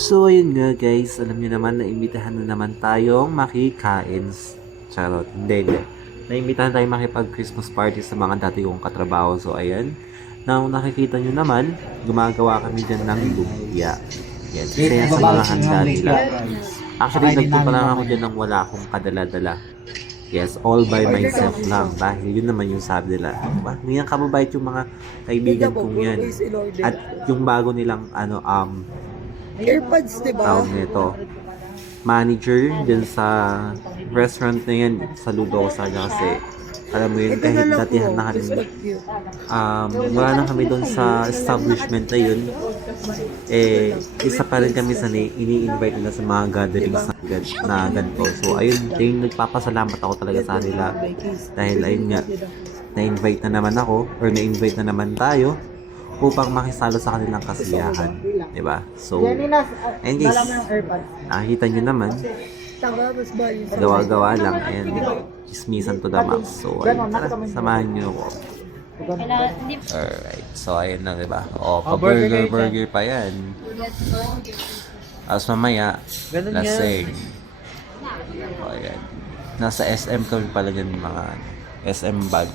So, ayun nga guys, alam niyo naman, naimbitahan na naman tayong makikain. Charot, hindi. Naimbitahan tayong makipag-Christmas party sa mga dati kong katrabaho. So, ayan. Na nakikita nyo naman, gumagawa kami dyan ng lumpia. Yan, kaya sa mga handa nila. Actually, nagpunta pa lang ako dyan nang wala akong kadala-dala. Yes, all by myself lang. Dahil yun naman yung sabi nila. Ngayon kababait yung mga kaibigan kong yan. At yung bago nilang AirPods, di ba? tawag nito, manager dyan sa restaurant na yan, saludo ako sa kanya kasi alam mo yun, kahit datihan na kami wala na kami doon sa establishment na yun, isa pa rin kami sa ini-invite nila sa mga gatherings na ganito. So ayun, nagpapasalamat ako talaga sa kanila dahil ayun nga, na-invite na naman ako or na-invite na naman tayo upang makisalo sa kanilang kasiyahan, di ba? So, and guys, nakikita nyo naman, gawa-gawa lang, and chismisan to the max. So, ayun, tara, samahan nyo ako. Alright, so ayun na, di ba? O, pa-burger pa yan. Tapos mamaya, lasing. O, ayan. Nasa SM kami pala dyan, mga SM bag.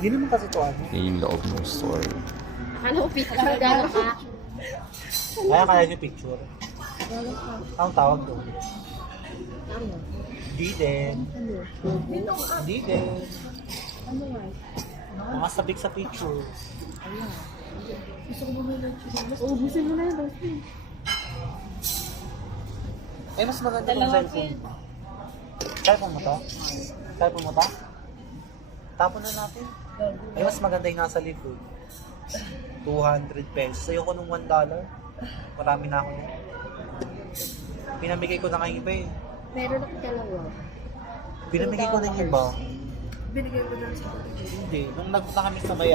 Hindi naman kasi ito ano. Yan yung loob ng store. Ano, picture gano'n ka? Kaya niyo picture. Ang tawag doon? Ano? Hindi din. Hindi din. Ano nga? Mga sabik sa picture. Gusto ko bumili ng chinelas. Ubusin mo na yun, Dustin. Mas maganda yung cellphone. Cellphone mo to? Cellphone mo to? Tapon na natin. Mas maganda yung nasa likod. 200 pesos. Ayoko nung $1. Marami na ako yun. Pinamigay ko na kayo iba eh. Meron ako dalawa. Pinamigay ko na yung iba. Binigay ko na sa Hindi. Nung nagpunta kami sa may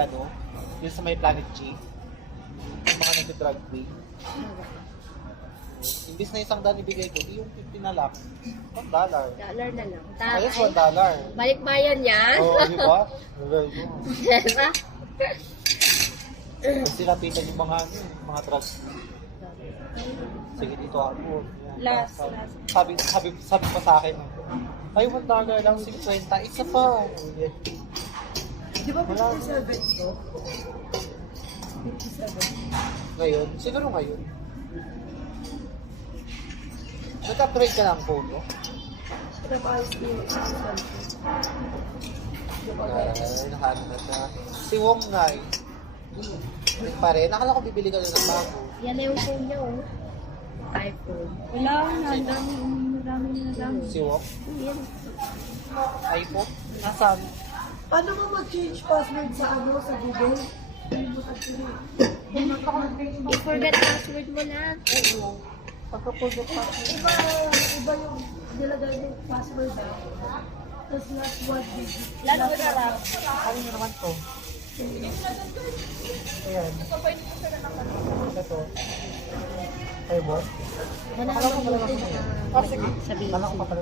yung sa may Planet G, yung mga nag-drug queen. Imbis na $1 ibigay ko, yung 50 na lang. $1. dollar na lang. Ayos, $1. Balik-bayan yan. Oo, di ba? Very good. Diba? Kasi sinapitan yung mga drugs. Sige, dito ako. Last. Sabi pa sa akin, ay $1 lang, 50. Isa pa. Di ba 57 to? 57. Ngayon? Siguro ngayon. Nag-upgrade ka ng phone, no? Pinapayos ko yung Nakahanap na siya. Si Wong Nai. Pare, nakala ko bibili ka na ng bago. Yan na yung phone niya, oh. iPhone. Wala na, dami. Si Wong? Yan. iPhone? Nasaan? Paano mo mag-change password sa sa Google? I-forget password mo na. Oo. Pagka-forget password. Iba yung nilagay yung password na. Tapos last one digit. Lalo mo na lang. Ano nyo naman to? Ayan. Ito. Ay, boss? Manalo mo na Sige. sabihin. Kala ko pa pala.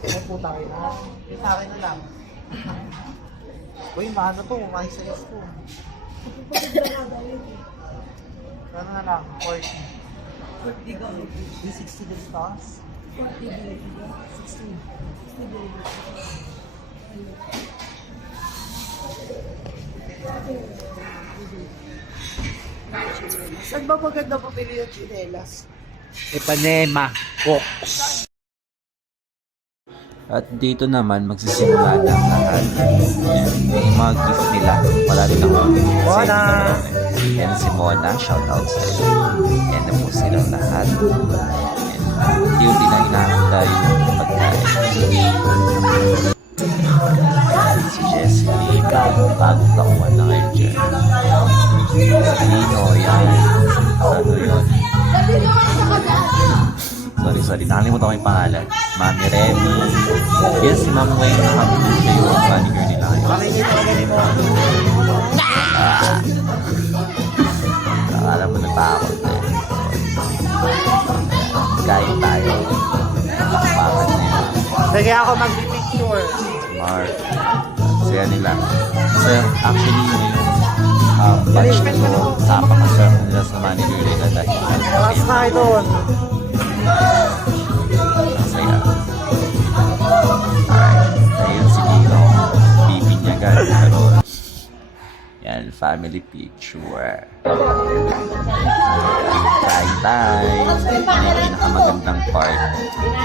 Ay, puta kayo na. Sa akin na lang. Uy, maano to? Maayos-ayos to. Ano na lang? 40. 40 go. Yung 60 days taas? 40 days. 60. 60 days. Saan ba maganda pumili yung chinelas? Ipanema. Cox. At dito naman magsisimula na ang lahat. Yung mga gift nila. Wala din ako. Mona! Yan si Mona. Shout out sa iyo. Yan na po silang lahat. Duty na hinahanda yung pagkain. Si Jessie. Bagong takuan na kayo dyan. Lino. Yan. Ano yun? Sorry. Nakalimutan ko yung pangalan. Mami Remy. Yes, si Ma'am Wayne. Nakapagod siya yung manager nila. Kami niyo talaga ni Mona. Alam mo, natakot eh. Kain tayo. Bakit na yun? Sige ako mag-picture. Smart. Saya nila. Kasi actually, yung Napakasarap na nila sa manager nila dahil Lakas na doon. masaya. Alright, ayun si Dino. Bibinyagan. Pero, yan, family picture. Kain tayo. Yan yung pinakamagandang part.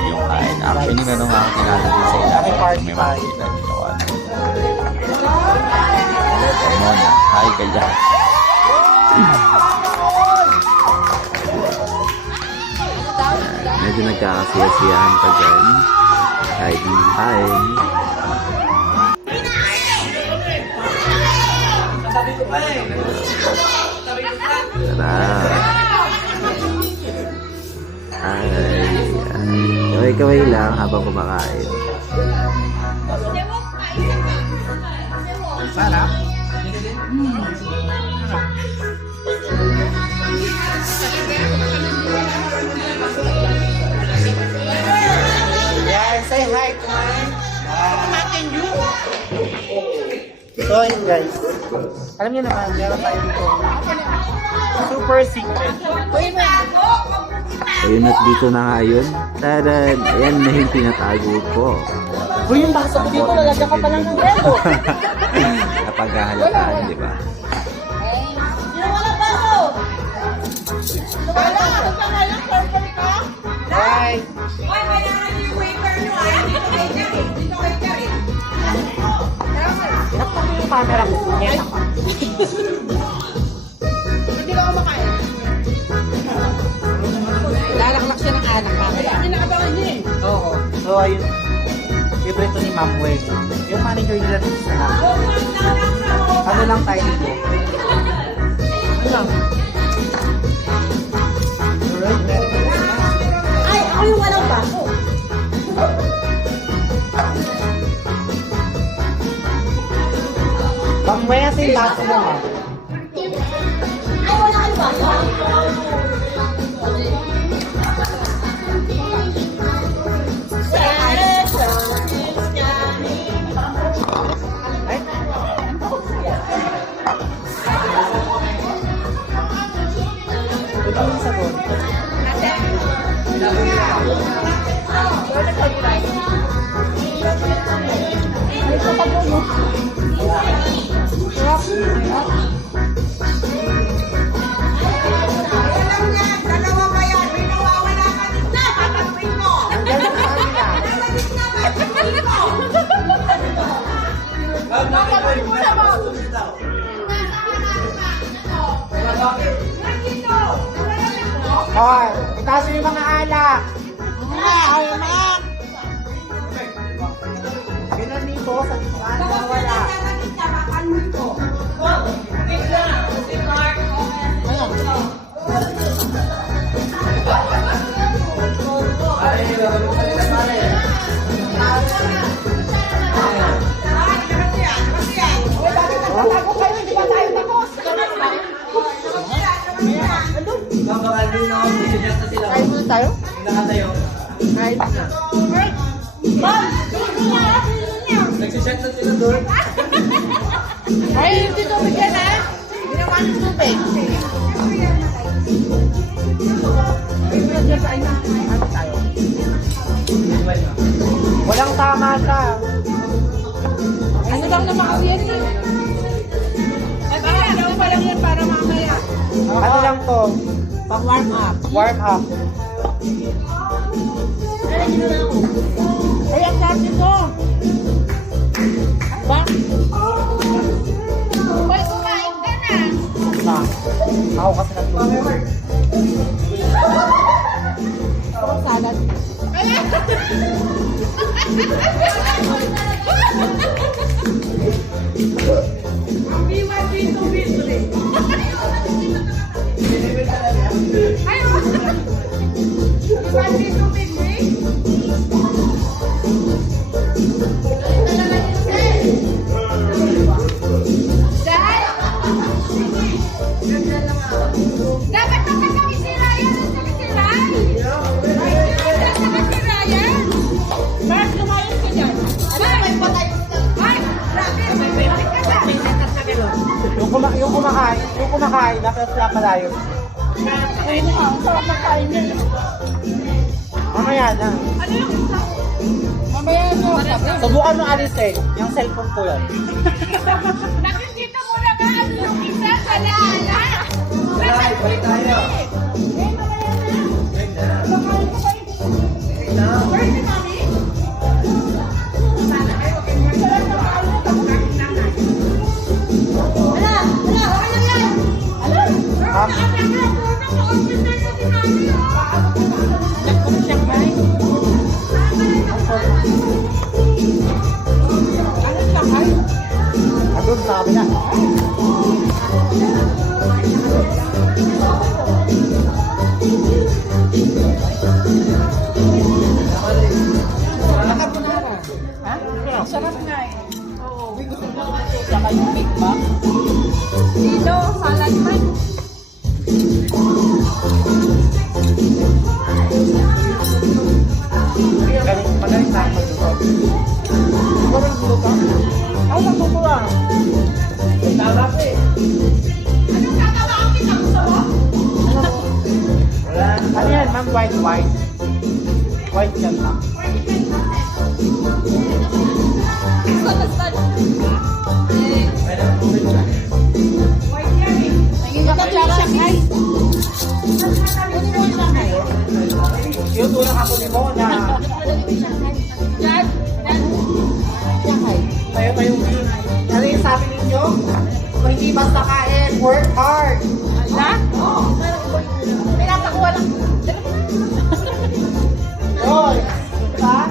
Yung kain. Actually, meron nga ako tinatagin sa ilalim. Kung may makikita dito. Mona, hi ka dyan. Medyo nagkakasiyasiyahan pa dyan. Kahit hindi kain. Tara. Ay. Kaway lang habang kumakain. Sarap. Yeah, say hi to So yun guys, alam niyo naman, meron tayo dito super secret. Ayun at dito na nga yun. Taran! Ayan na yung tinatago ko. Uy, yung baso ko dito, lalagyan ka pa lang ng relo. Kapag hahalataan, di ba? Hi! Nakita mo yung camera ko. Hindi ka kumakain. Lalaklak siya ng anak mamaya. Pinakabangan niya eh. Oo. So ayun, favorite to ni Ma'am Weng. Yung manager nila dito sa ano lang tayo dito? Ano lang? Alright, very good. Ay, ako yung walang baso. Ma'am Weng, kasi yung baso mo, ma'am. Ay, wala kayong baso. Ay? Ito yung sagot. Hoy, itaas mo yung mga alak. Ganun dito, sa saan wala. Kain muna tayo? Kain muna. Ay, hindi tubig yan ha. Ginawa ng tubig. Ano tayo? Walang tama siya. Ano lang naman ako yan eh. Ay, ano pa lang yan para mamaya. Ano lang to? Pang warm up. Warm up. Ay, ang dati ko. Ba? Ay, kumain ka na. Na. Ako kasi nagtulog. Ang salad. Dapat nakasama si Ryan at saka si Rai. Dapat nakasama si Ryan. Mark, lumayos ka dyan. Ay, may patay. Ay, grabe. May patay ka ba? Yung yung kumakain na, pero pinapalayo. Ayun na, ang sarap ng kain niya. Mamaya na. Mamaya nyo. Subukan mo alisin. Yung cellphone ko yan. Nakikita mo na ba ang yung isa sa laala? Balik tayo. Doon sabi na. Sarap nga eh. Oo. Saka yung Big Mac. Dito, salad man. Magaling na ako dito. Magaling dito ka? Ako magkukuha. Tarap eh. Anong tatawagin kita? Gusto mo? Ano yan, ma'am? White. White yan, ma'am. Yung tulak ako ni Mona. Tayo yung ano yung sabi ninyo? Kung hindi basta kain, work hard. Ala? Pinapakuha lang. Yun. Diba?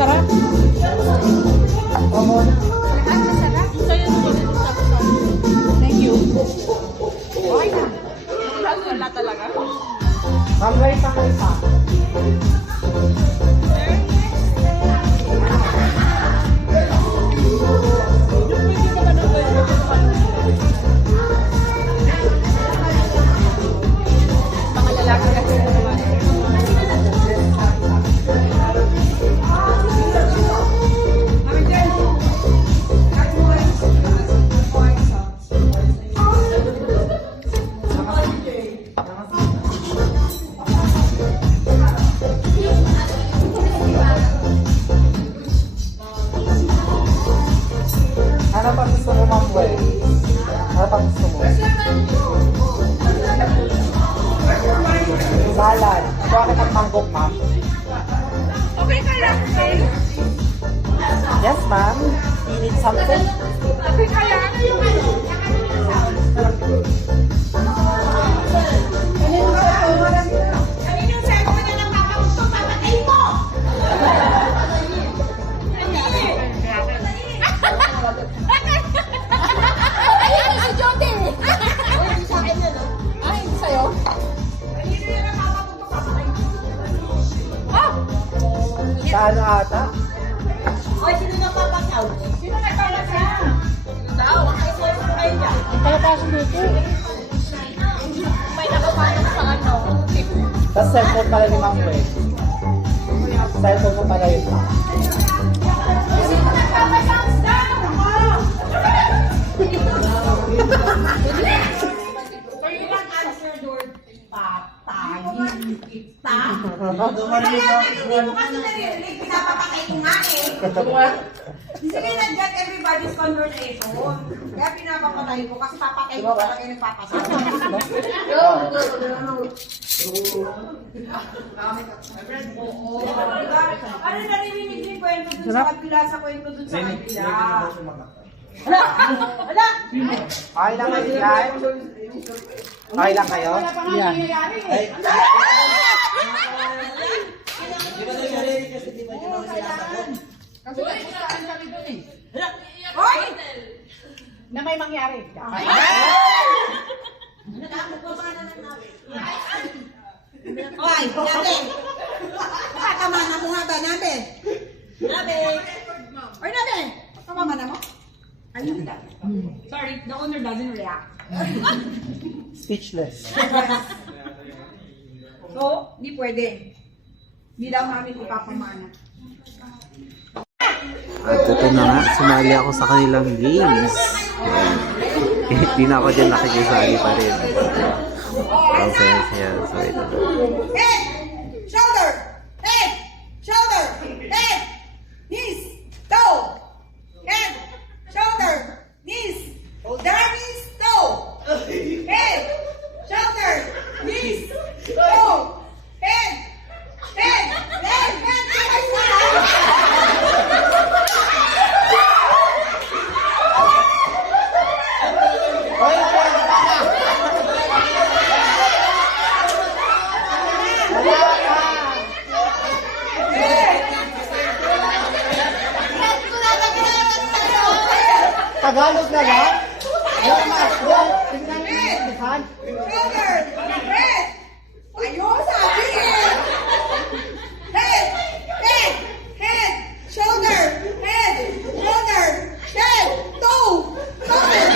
Sarap. Thank you. Okay na. Wala talaga. Ma'am, rice ako isa. Mga lalaki kasi naman. Ano pa gusto mo, ma'am? Ano pa gusto mo? Salad. Bakit ang manggok, ma'am? Okay ka lang, okay? Yes, ma'am. You need something? Okay kaya ano yung ano? Kanino sa ako na ng papa gusto papatay mo? Ayun si Jody! Hindi sa akin yan, ah? Hindi sa'yo? Kanino yan ang papa gusto papatay mo? Ah! Sa ano ata? Oy, sino nagpapakaw? Sino may pala siya? Sino daw? Ay, sorry sa kanya. Ang palapasok dito. May nakapasok sa ano. Tapos cellphone pala ni Ma'am Wei. Cellphone mo pala yun, ma'am. Sino nagpapasok down? Kayo lang answer door. Patayin kita. Hindi mo kasi naririnig, pinapapakay ko nga eh. Sige, nag-get everybody's conversation. Kaya pinapapatay ko kasi papatay ko talaga yung nagpapasal. Diba? Ano naririnig yung kwento dun sa kabila sa kwento dun sa kabila? Wala! Okay lang kayo yan? Okay lang kayo? Yan. Kasi nagpuntaan kami doon eh. Hoy! Na may mangyari. Hoy! Nabe! Nakakamana mo nga ba, Nabe? Nabe! Hoy, Nabe! Kamamana mo? Ayun lang. Sorry, the owner doesn't react. Speechless. So, hindi pwede. Hindi daw namin ipapamana. At ito na nga, sumali ako sa kanilang games. Kahit di na ako dyan nakikisali pa rin. Ang saya-saya. So, ito. Head! Shoulder! Head! Shoulder! Head! Knees! Toe! Head! Shoulder! Knees! Down knees! Toe! Head! Shoulder! Knees! Toe! Head! Head! Head! Head! Tagalog na lang? Shoulder! Head! Ayun, sabi eh! Head! Head! Head! Shoulder! Head! Shoulder! Head! Toe! Shoulder!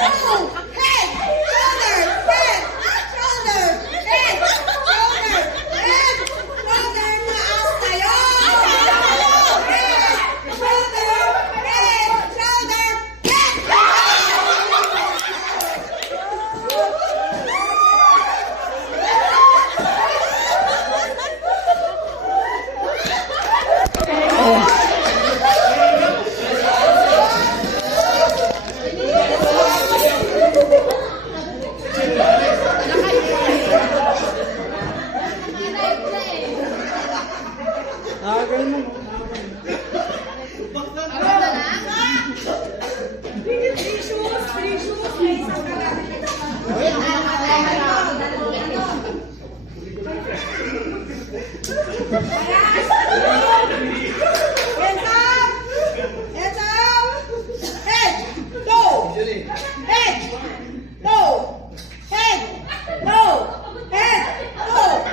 Toe! Head! Shoulder! Head! Shoulder! Head! Shoulder! Head! Shoulder! Taas tayo! Head! Shoulder! Head! Shoulder! Hands up! Hands up! Head! Toe! Head! Toe! Head! Toe! Head! Toe!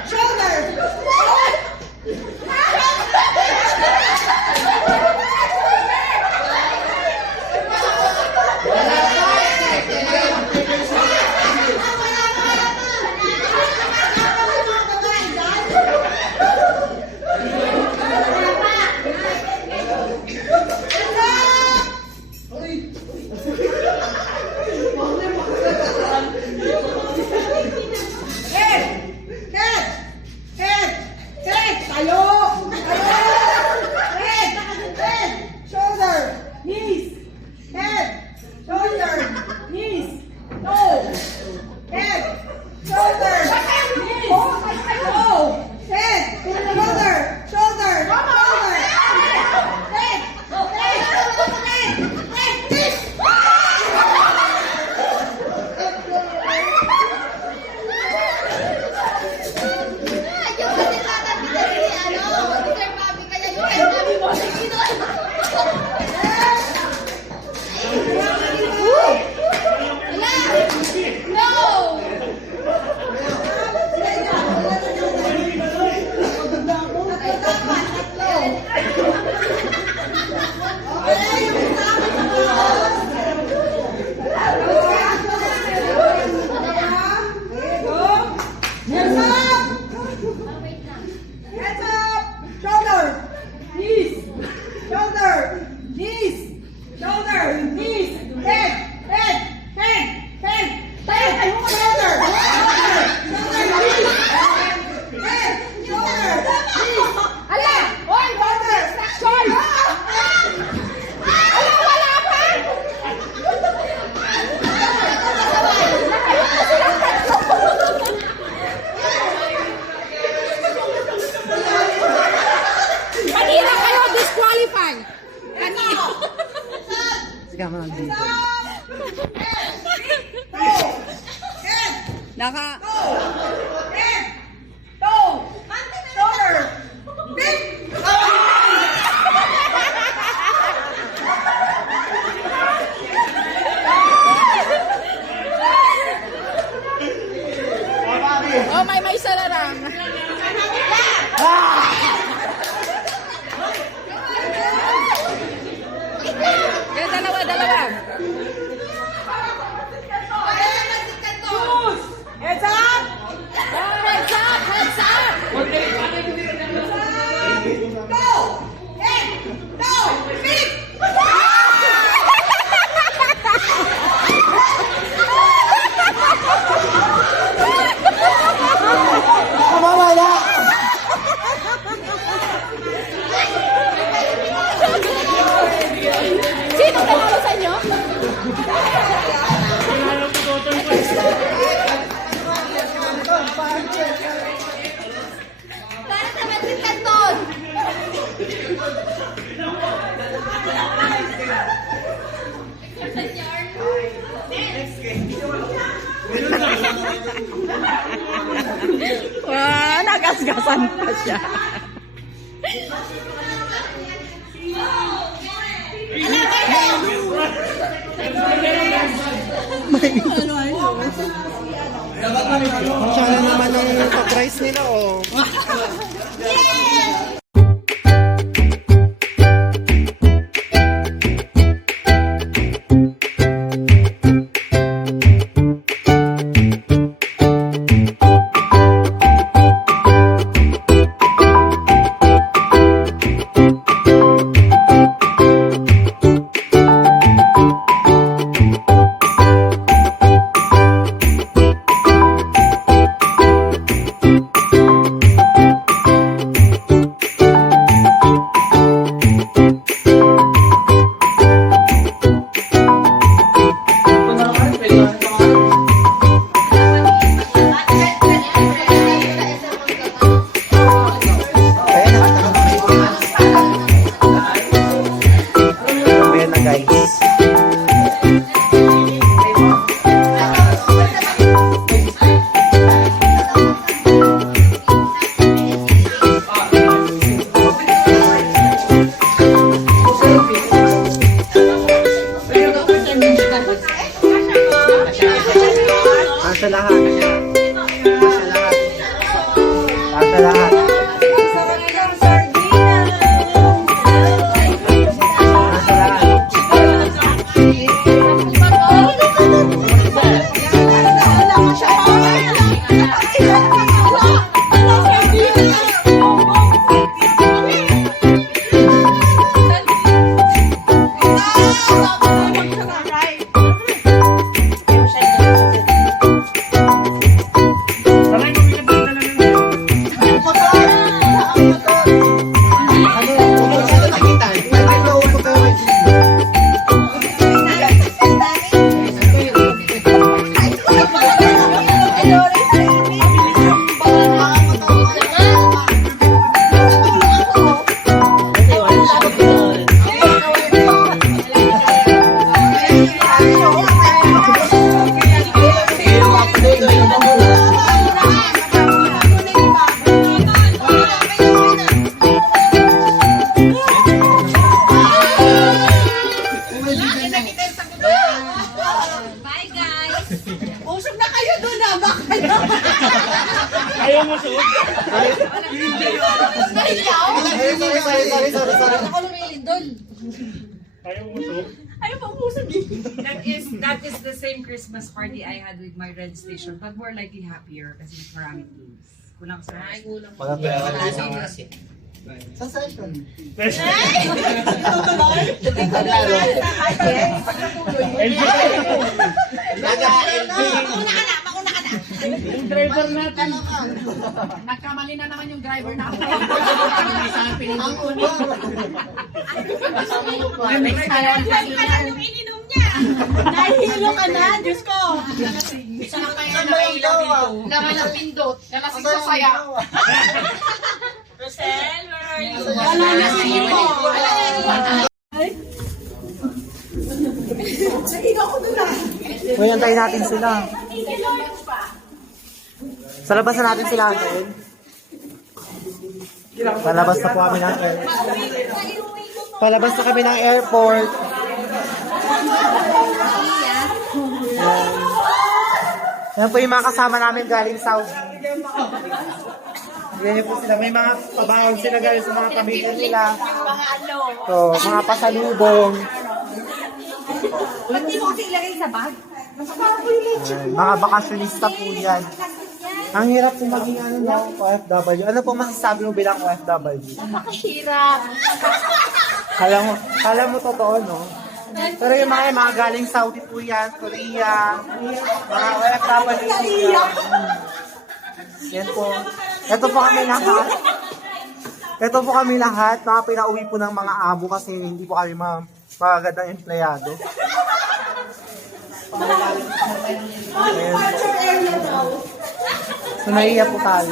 Shoulder! Naka... Oh, may isa na lang. Dalawa. Heads up! Heads up! Heads up! Go! Head! Go! Feet! Kumawala! Sino nanalo sa inyo? Para naman si Canton! Nagasgasan pa siya. Siya na naman ang pa-price nila, oh. Ayan na, guys. Kasya lahat. Kasya lahat. Kasya lahat. Kasya lahat. Bye, guys! Usog na kayo doon na. Baka kayo. Sorry. Ako lumilindol. That is the same Christmas party I had with my red station, but more likely happier kasi maraming games. Kulang sa Walang pera. Sa session. Nagkamali na naman yung driver na ako. Yung ininom niya. Nahihilo ka na. Diyos ko. Isa lang kaya nakailaw dito. Laman ng pindot. Nalasing sa saya. Rosel, where are you? Wala na sa iyo. Uy, antayin natin sila. Sa labas na natin sila, Angel. Palabas na po kami ng airport. Palabas na kami ng airport. Yan po yung mga kasama namin galing Saudi. Yan po sila. May mga pabawag sila galing sa mga pamilya nila. So, mga pasalubong. Ba't di mo kasi ilagay sa bag? Ayan, mga bakasyonista po yan. Ang hirap po maging ano, no, OFW. Ano po masasabi mo bilang OFW? Napakahirap. Kala mo totoo, no? Pero yung mga galing Saudi po yan, Korea, mga OFW po yan. Yan po. Ito po kami lahat. Ito po kami lahat, mga pinauwi po ng mga amo kasi hindi po kami magagandang empleyado. Ayan. So, naiiyak po tayo.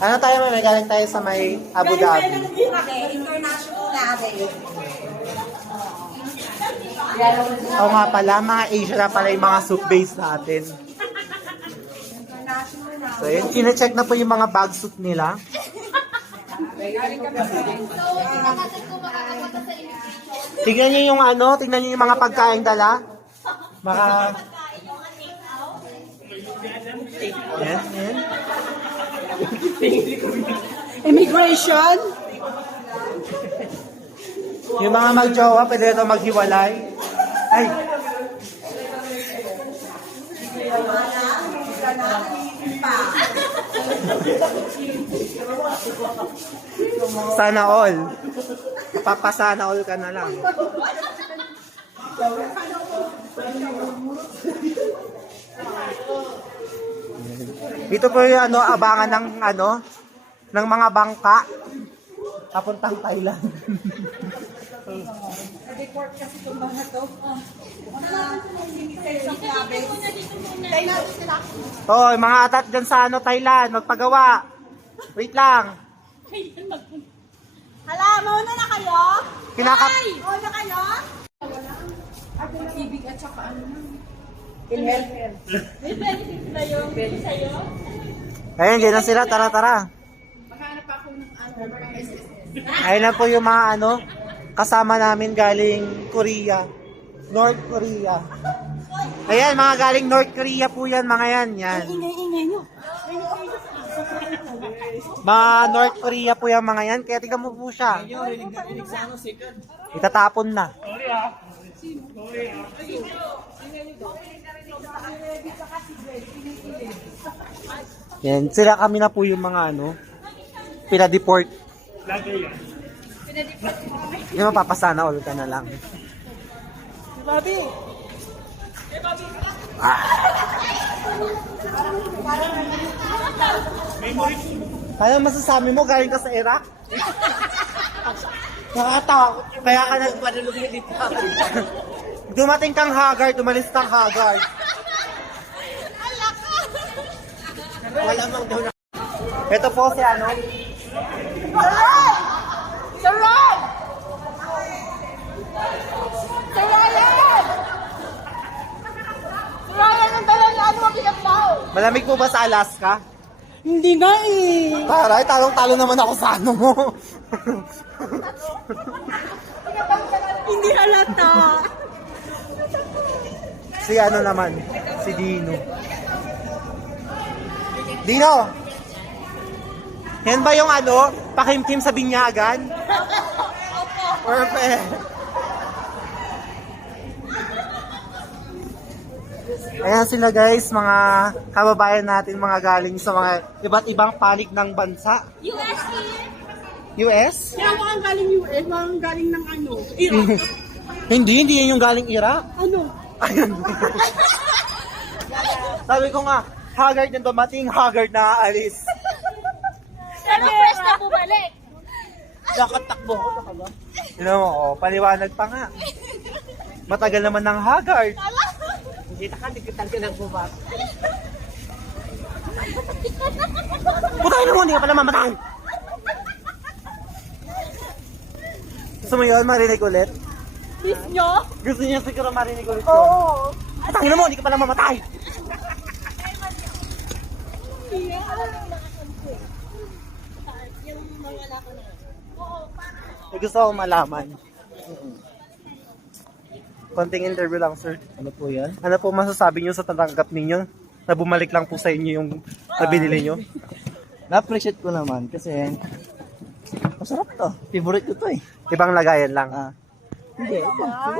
Ano tayo, may galing tayo sa may Abu Dhabi. International natin. Oo nga pala, mga Asia na pala yung mga soup base natin. So yun, kine-check na po yung mga bag suit nila. Tignan nyo yung ano, tignan nyo yung mga pagkain dala. Yan, yan. Immigration? Yung mga magjowa, pwede ito maghiwalay. Ay! Sana all. Papasana all ka na lang. Dito po yung ano, abangan ng ano, ng mga bangka papuntang Thailand. Report kasi itong mga to. Hoy, mga atat dyan sa ano, Thailand, magpagawa. Wait lang. Hala, mauna na kayo? Kinakap... Mauna kayo? Ayun, dyan na sila. Tara, tara. Ayun na po yung mga ano, kasama namin galing Korea. North Korea. Ayan, mga galing North Korea po yan, mga yan. Yan. Ingay nyo. Mga North Korea po yan, mga yan. Kaya tingnan mo po siya. Itatapon na. Yan, sila kami na po yung mga ano, pinadeport. Yung mapapasana all ka na lang. Bobby! Kaya masasabi mo, galing ka sa Iraq? Nakakatawa. Kaya ka nagpadulog dito. Dumating kang Haggard, umalis kang Haggard. Wala mang daw na. Ito po si ano. Sir Ron! Sir Ryan! Sir Ryan, ang dala niya ano ang pinagtao? Malamig po ba sa Alaska? Hindi nga eh. Taray, talong-talo naman ako sa ano mo. Hindi halata. Si ano naman, si Dino. Dino! Yan ba yung ano, pakimkim sa binyagan? Perfect. Ayan sila guys, mga kababayan natin, mga galing sa mga iba't ibang panig ng bansa. US here. US? Kaya mo ang galing US, ang galing ng ano? Iraq. Hindi yan yung galing Iraq. Ano? Ayun. Sabi ko nga, Haggard na dumating, Haggard na aalis. Pero first na bumalik. Nakatakbo ko na ba? Yun mo, oh, paliwanag pa nga. Matagal naman ng Haggard. Kita ka, dikitan ka ng bubat. Putay na mo, hindi ka pala mamatay. Gusto mo yun, marinig ulit? Miss nyo? Gusto niya siguro marinig ulit yun. Oo. Putay na mo, hindi ka pala mamatay. Gusto ko malaman. Konting interview lang, sir. Ano po yan? Ano po masasabi niyo sa tatanggap ninyo na bumalik lang po sa inyo yung nabinili niyo? Na-appreciate ko naman kasi masarap to. Favorite ko to eh. Ibang lagayan lang.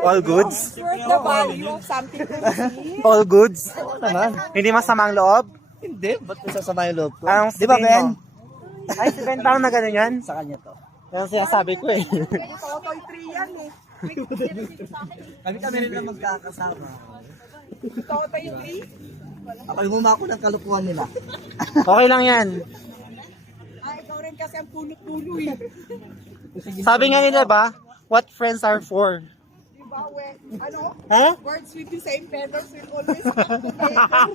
All goods? Worth the value of something to receive. All goods? naman. Hindi masamang loob? Hindi, ba't masasama yung loob ko? Anong Di ba, tingin Ben? mo? Ay, si Ben ba ang na gano'n yan? Sa kanya to. Yan ang sinasabi ko eh. Totoy 3 yan eh. Kami rin lang magkakasama. Totoy 3? Ako yung umako ng kalukuhan nila. Okay lang yan. Ay, ikaw rin kasi ang puno-puno eh. Sabi nga nila ba, what friends are for? Diba, ano? Ha? Words with the same feathers will always come together.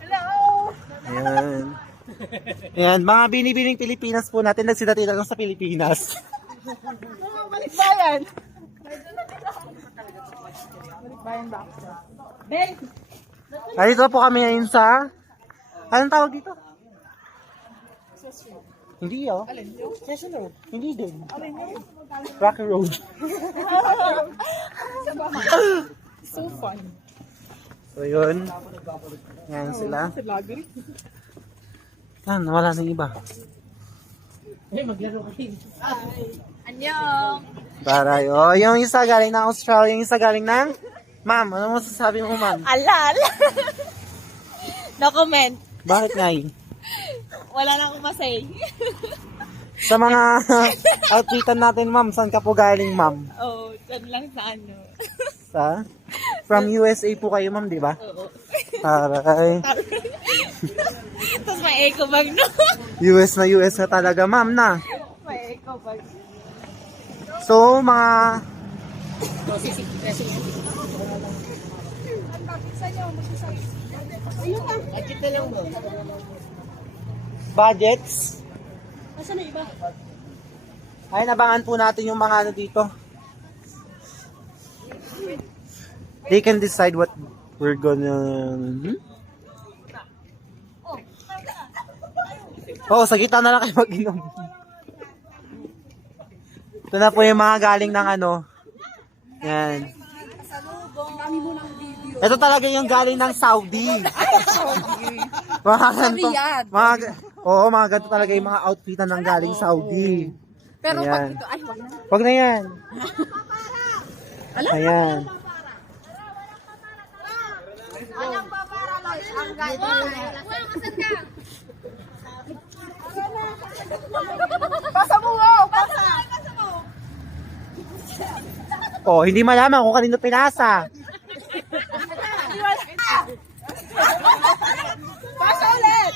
Hello! Ayan. Ayan, mga binibining Pilipinas po natin, nagsidatila lang sa Pilipinas. Balik bayan! Balik bayan ba? Ben! Ay, dito po kami ngayon sa... Anong tawag dito? Hindi oh. Session Road. Hindi din. Rocky Road. So fun. So yun. Yan sila. Yan, wala na yung iba. Annyeong! Para yung isa galing ng Australia, yung isa galing ng... Ma'am, ano mo sasabi mo, ma'am? Alal! No comment. Bakit nga yun? Wala na akong masay. Sa mga outfitan natin, ma'am, saan ka po galing, ma'am? Oh, dyan lang sa ano. Sa? From USA po kayo, ma'am, di ba? Oo. Aray. Tapos may eco bag no? US na talaga, ma'am, na. May eco bag. So, mga... Budgets. Asan na iba? Ay, nabangan po natin yung mga ano dito. They can decide what we're gonna... Oh, sa gitna na lang kayo mag-inom. Ito na po yung mga galing ng ano. Yan. Ito talaga yung galing ng Saudi. Mga ganito. Oo, mga ganito talaga yung mga outfitan ng galing Saudi. Pero Ayan. pag ito, ay wag na. Wag na yan. Ayan. Anong papara, Lois? Ang gano'n. Pasa mo mo! Pasa! Oh, hindi malaman kung kanino pinasa. Pasa ulit!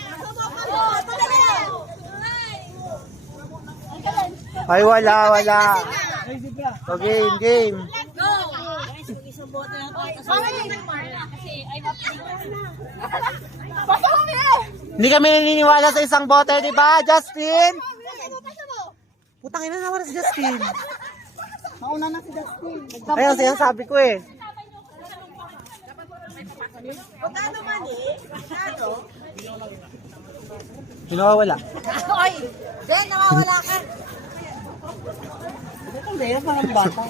Ay, wala. So, game. Pasa mo ulit! Hindi kami naniniwala sa isang bote, di ba, Justin? Putang ina na si Justin. Mauna na si Justin. Ayun, sinasabi ko eh. Pagkano man eh? Pagkano? Pinawawala. Ay! Then, nawawala ka. Hindi, yung mga bata.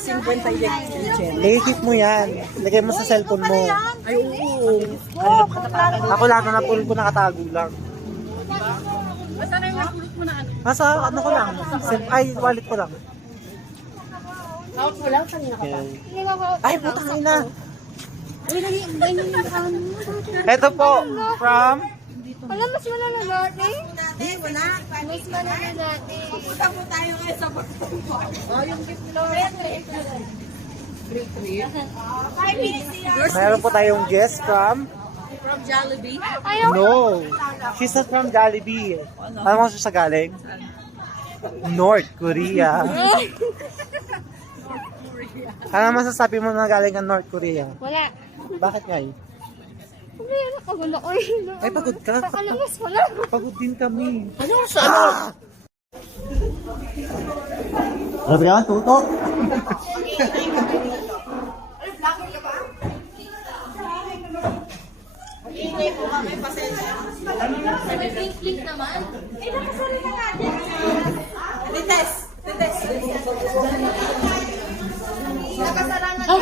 50 yen. Legit mo yan. Lagay mo sa cellphone mo. Ay, oo. Ako lahat na napulot ko nakatago lang. Basta na yung napulot mo na ano. Nasa ano ko lang. Ay, wallet ko lang. Out mo lang, kanina ka pa. Ay, putang ina. Uy, ganyan yung ano. Ito po, from... Alam, mas malala natin. Dati, wala. Mas malala natin. Pupunta mo tayo kayo sa Bangkok. Oh, yung gift mo. 5 minutes yan. Mayroon po tayong guest from... From Jollibee. No. She's not from Jollibee. Ano mo siya sa galing? North Korea. Ano masasabi mo na galing ng North Korea? Wala. Bakit nga yun? Meron ka wala ko. Ay, pagod ka. Nakalamas wala. Pagod din kami. Ano sa ano? Ano ba yan? Tutok? Blink naman. Tites. Tites. Oh,